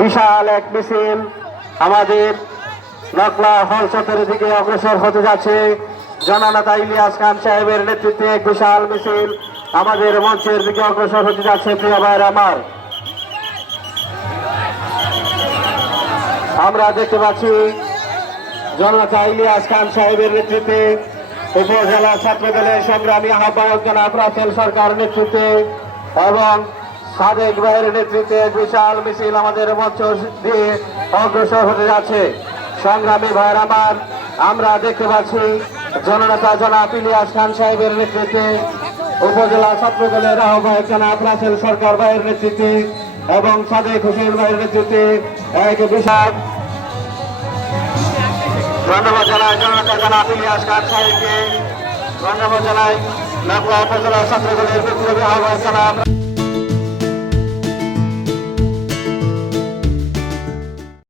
বিশাল এক মিছিল আমাদের নকলা হল চত্বরের দিকে অগ্রসর হতে যাচ্ছে। জননেতা ইলিয়াস খান সাহেবের নেতৃত্বে এক বিশাল মিছিল আমাদের মঞ্চের দিকে অগ্রসর হতে যাচ্ছে। প্রিয় ভাইরা আমার, আমরা দেখতে পাচ্ছি জননেতা ইলিয়াস খান সাহেবের নেতৃত্বে উপজেলা ছাত্র দলের সংগ্রামী আহ্বায়ক জনাব রাসেল সরকার নেতৃত্বে এবং সাদেক ভাইয়ের নেতৃত্বে বিশাল মিছিল আমাদের মঞ্চ দিয়ে অগ্রসর হতে যাচ্ছে। সংগ্রামী ভাইয়ের আমার, আমরা দেখতে পাচ্ছি জননেতা জনাব ইলিয়াস খান সাহেবের নেতৃত্বে উপজেলা ছাত্র দলের আহ্বায়ক জনাব রাসেল সরকার ভাইয়ের নেতৃত্বে এবং সাদেক হোসেন ভাইয়ের নেতৃত্বে এক বিশাল ধন্যবাদ জানাই জননেতা জনাব ইলিয়াস খান সাহেবকে। ধন্যবাদ জানাই নকলা উপজেলা ছাত্র দলের আহ্বায়ক জনাব